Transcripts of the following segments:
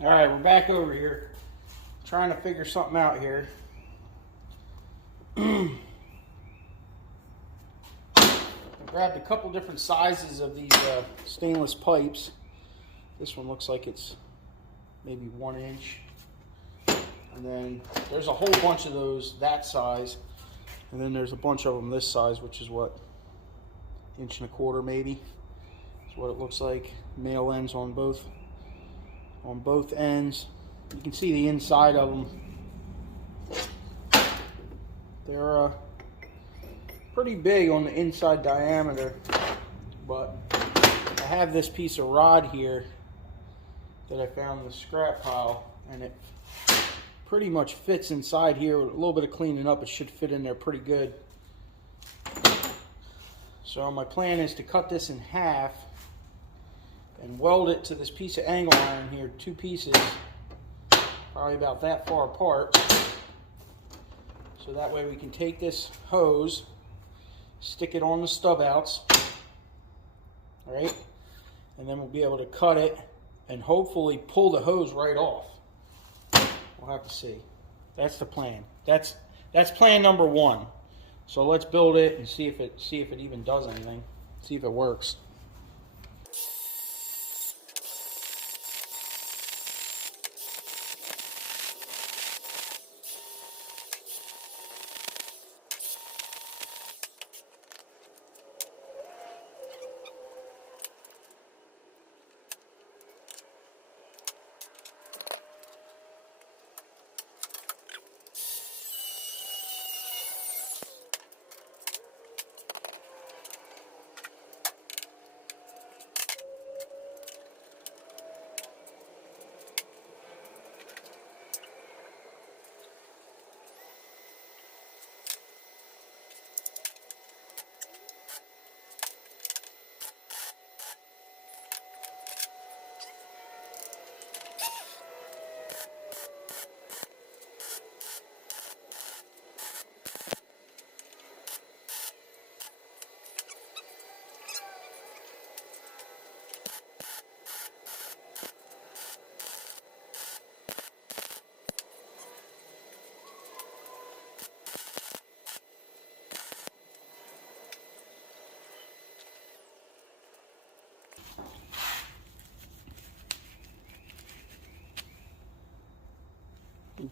All right, we're back over here trying to figure something out here. I grabbed a couple different sizes of these stainless pipes. This one looks like it's maybe 1 inch. And then there's a whole bunch of those that size. And then there's a bunch of them this size, which is what, 1.25 inches maybe. That's what it looks like. Male ends on both ends. You can see the inside of them. They're pretty big on the inside diameter, but I have this piece of rod here that I found in the scrap pile, and it pretty much fits inside here. With a little bit of cleaning up, it should fit in there pretty good. So my plan is to cut this in half and weld it to this piece of angle iron here, 2 pieces, probably about that far apart. So that way we can take this hose, stick it on the stub outs, all right? And then we'll be able to cut it and hopefully pull the hose right off. We'll have to see. That's the plan. That's plan number 1. So let's build it and see if it even does anything. See if it works.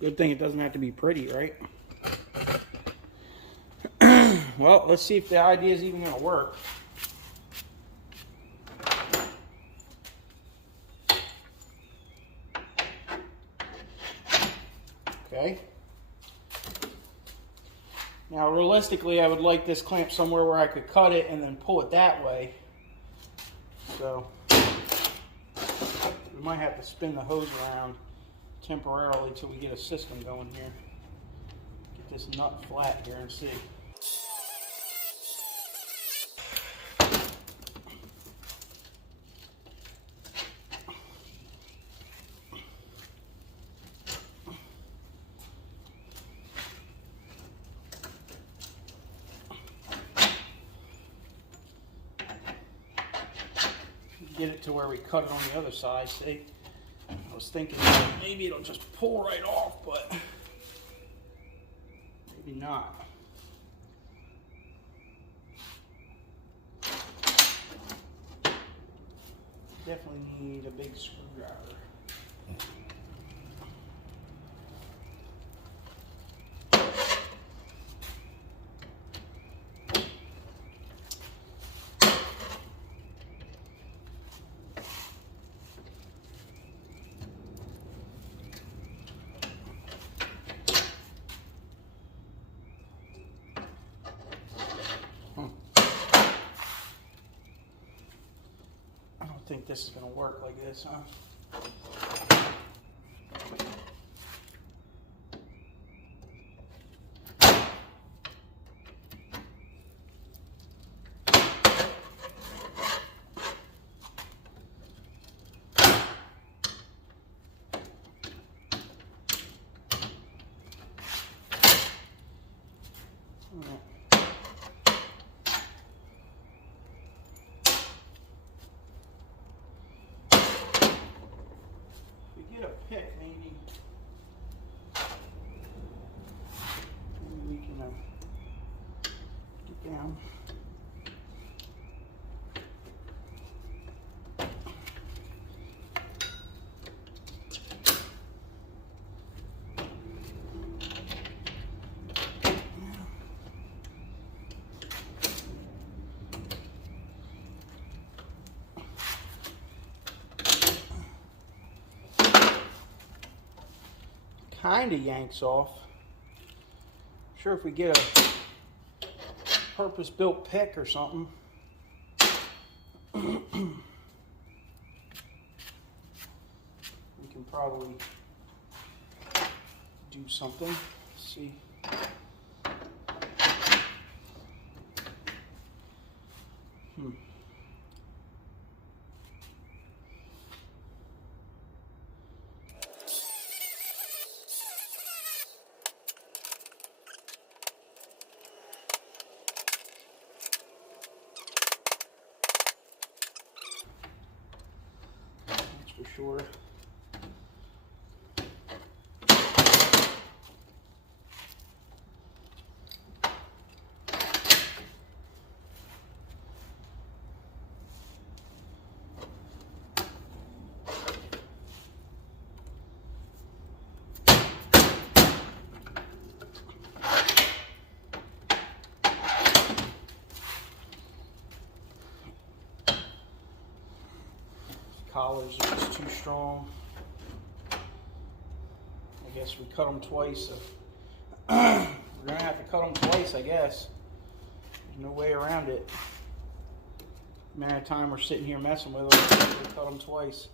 Good thing it doesn't have to be pretty, right? Well, let's see if the idea is even going to work. Okay. Now, realistically, I would like this clamp somewhere where I could cut it and then pull it that way. So, we might have to spin the hose around temporarily till we get a system going here. Get this nut flat here and see. Get it to where we cut it on the other side, see? I was thinking maybe it'll just pull right off, but maybe not. Definitely need a big screwdriver. I don't think this is going to work like this, huh? kind of yanks off. Sure, if we get a purpose-built pick or something. We can probably do something. Let's see. That's for sure. Collars are just too strong. I guess we cut them twice. So we're gonna have to cut them twice, I guess. There's no way around it. The amount of time we're sitting here messing with them, we cut them twice.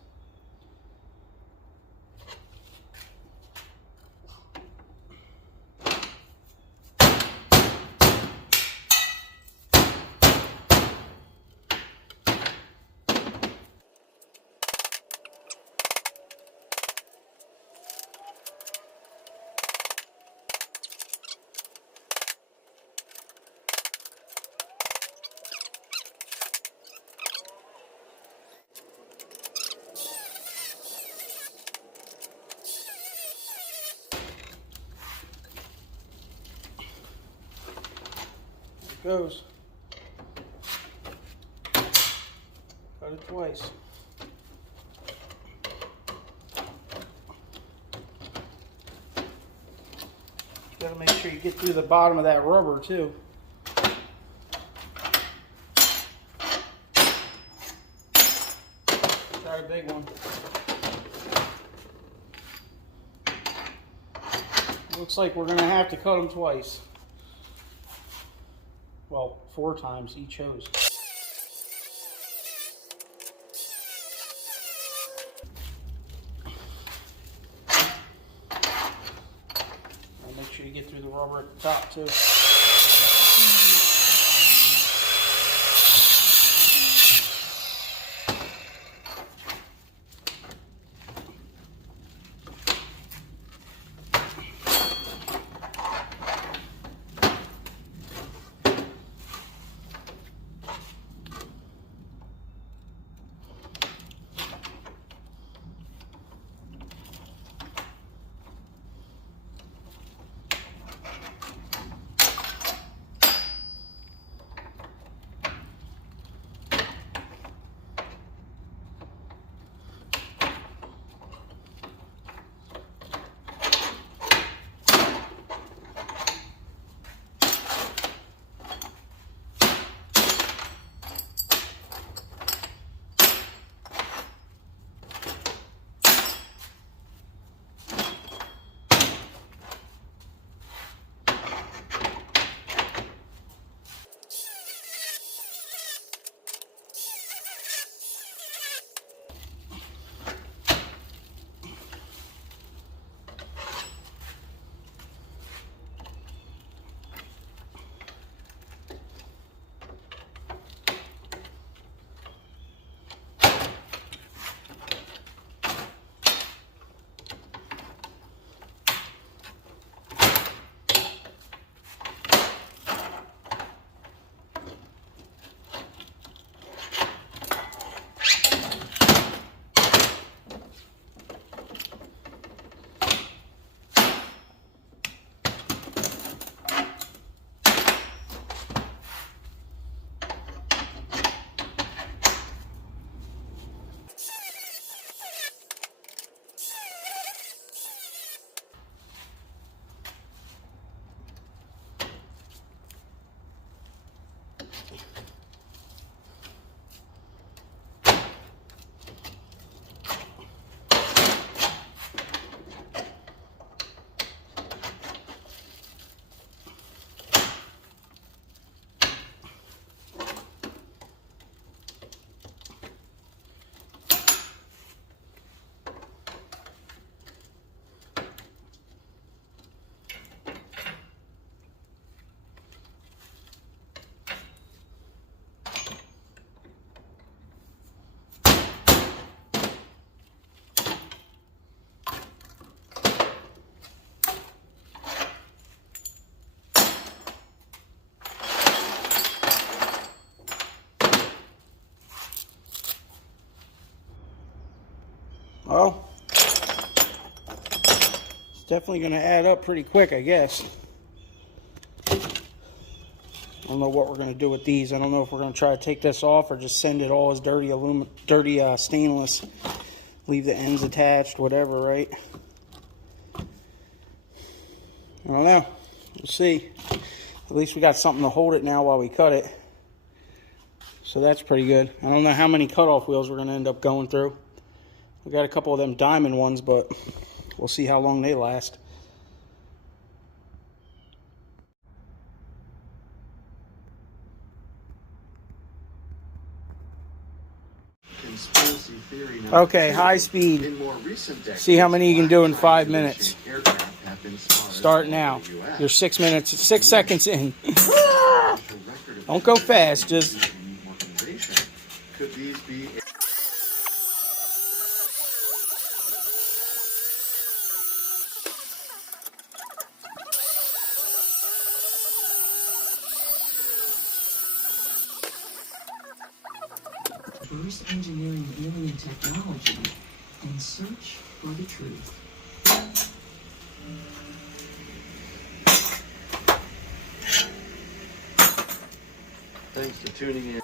Goes. Cut it twice. Got to make sure you get through the bottom of that rubber too. Try a big one. Looks like we're going to have to cut them twice. Well, 4 times each hose. And make sure you get through the rubber at the top too. Well, it's definitely going to add up pretty quick, I guess. I don't know what we're going to do with these. I don't know if we're going to try to take this off or just send it all as dirty stainless. Leave the ends attached, whatever, right? I don't know. We'll see. At least we got something to hold it now while we cut it. So that's pretty good. I don't know how many cutoff wheels we're going to end up going through. We got a couple of them diamond ones, but we'll see how long they last. Okay, high speed. See how many you can do in 5 minutes. Start now. You're 6 minutes, 6 seconds in. Don't go fast, just... Could these be... Reverse engineering alien technology and search for the truth. Thanks for tuning in.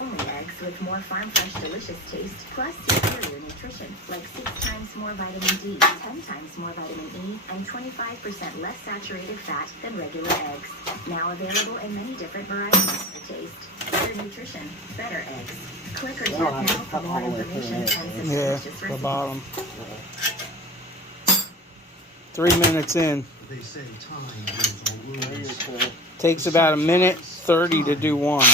Only eggs with more farm fresh delicious taste plus superior nutrition, like 6 times more vitamin D, 10 times more vitamin E, and 25% less saturated fat than regular eggs. Now available in many different varieties of taste. Better nutrition, better eggs. Click or tap now for more information and some delicious the recipes. bottom. 3 minutes in. They say time is a wound. Takes about 1:30 to do one.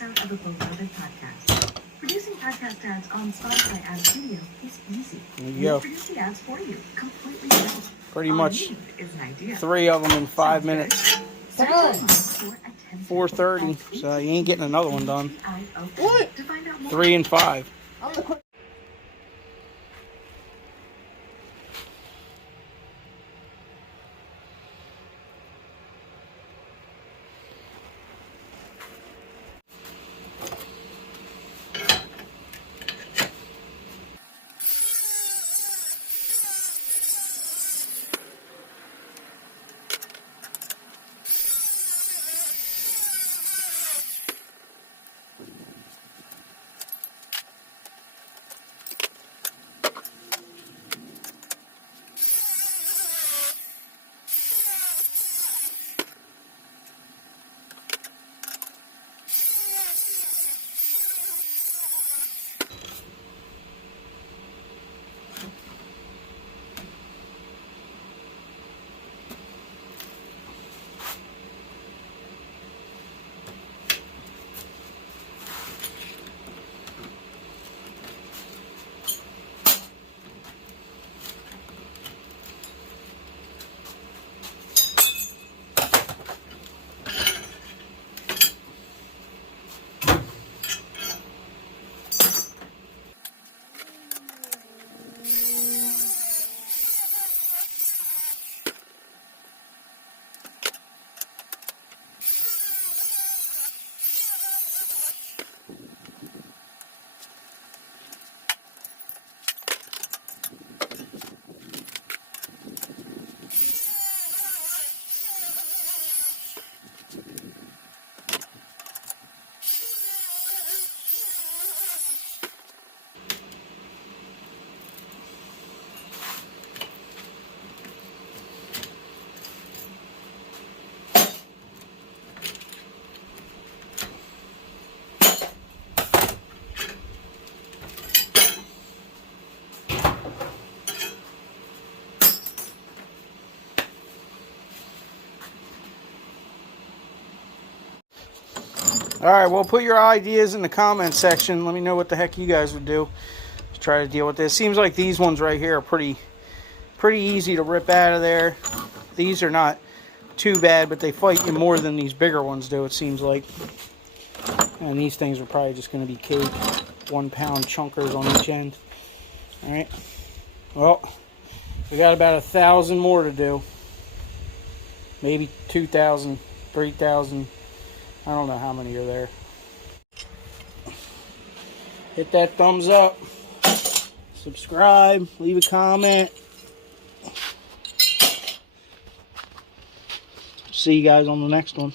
Of a beloved podcast. Producing podcast ads on Spotify Ad Studio is easy. There you We go. produce the ads for you, completely free. Pretty All much you need is an idea. 3 of them in 5 minutes. Search online for Attentive 4:30, at so you ain't getting another one done. What? To find out more. 3 and 5. All right, well, put your ideas in the comment section. Let me know what the heck you guys would do to try to deal with this. Seems like these ones right here are pretty easy to rip out of there. These are not too bad, but they fight you more than these bigger ones do, it seems like. And these things are probably just going to be cake, 1 pound chunkers on each end. All right. Well, we got about 1,000 more to do. Maybe 2,000, 3,000. I don't know how many are there. Hit that thumbs up. Subscribe. Leave a comment. See you guys on the next one.